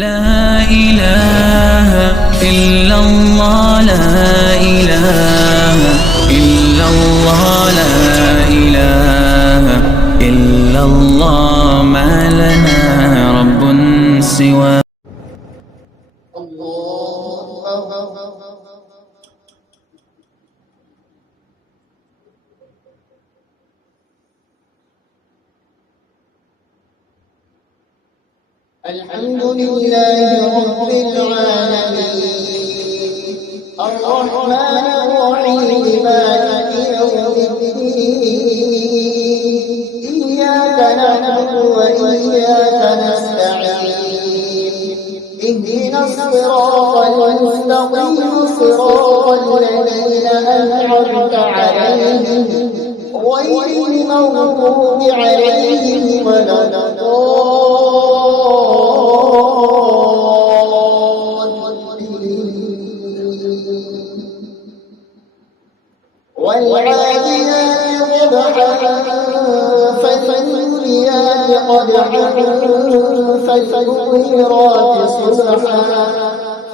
لا إله إلا الله لا إله إلا الله لا إله إلا الله ما لنا رب سواه الحمد لله رب العالمين الرحمن الرحيم مالك يوم الدين إياك نعبد وإياك نستعين اهدنا الصراط المستقيم صراط الذين أنعمت عليهم غير المغضوب عليهم ولا والعاديات ضبحا فالموريات قدحا فالمغيرات صبحا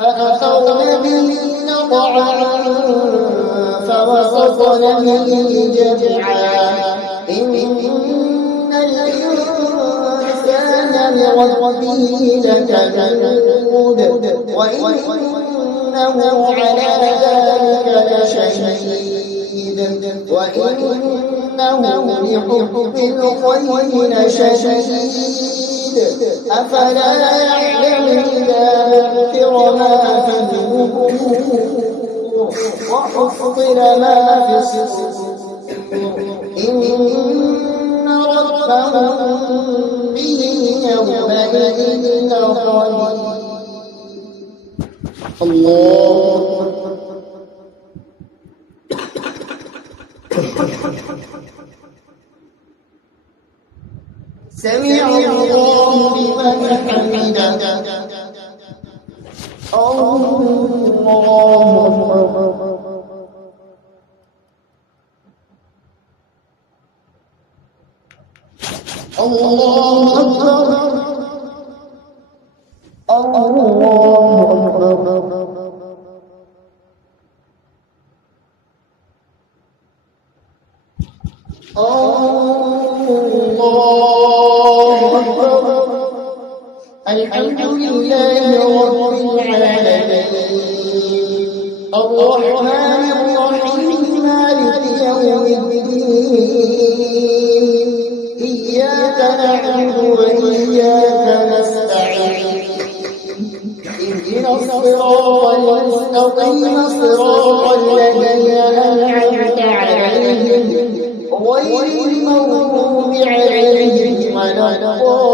فأثرن به نقعا فوسطن به جمعا إن الإنسان لربه لكنود وإنه على ذلك لشهيد وإنه لحب الخير لشديد أفلا يعلم إذا ذكر ما في القبور وحصل ما في الصدور إن ربهم به يومئذ لخبير الله سمع الله لمن حمده الله أكبر الله أكبر الحمد لله رب العالمين الرحمن الرحيم مالك يوم الدين إياك نعبد وإياك نستعين اهدنا الصراط المستقيم صراط الذين أنعمت عليهم غير المغضوب عليهم ولا الضالين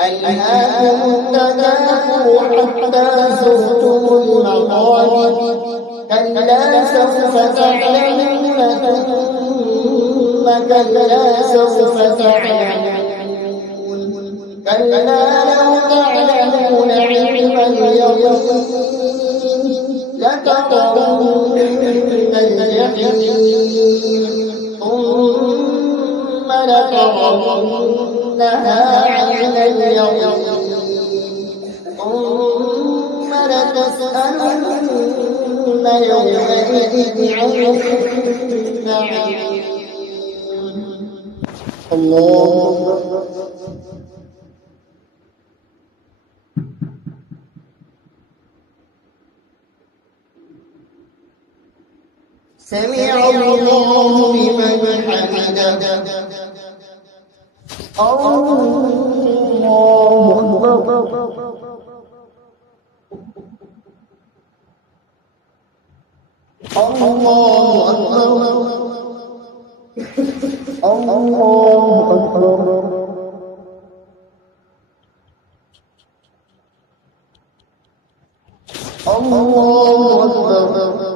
ألهاكم التكاثر حتى زرتم المقابر كلا سوف تعلمون ثم كلا سوف تعلمون كلا لو تعلمون علم اليقين لترون الجحيم ثم لترونها عين اليقين ثم لتسألن يومئذ عن النعيم الله سمع الله لمن حمده الله أكبر الله أكبر الله أكبر الله أكبر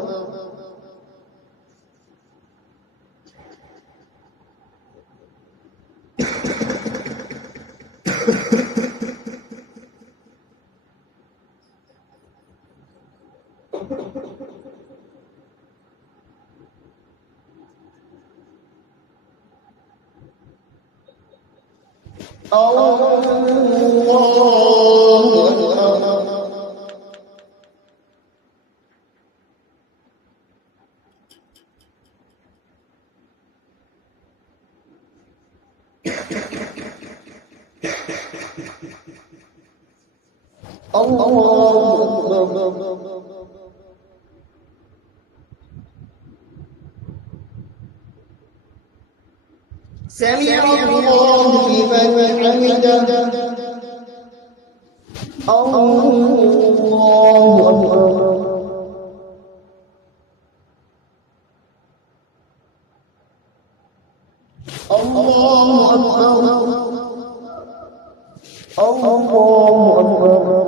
سمع الله لمن حمده الله أكبر الله أكبر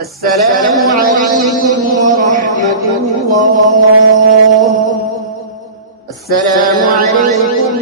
السلام عليكم ورحمة الله. السلام عليكم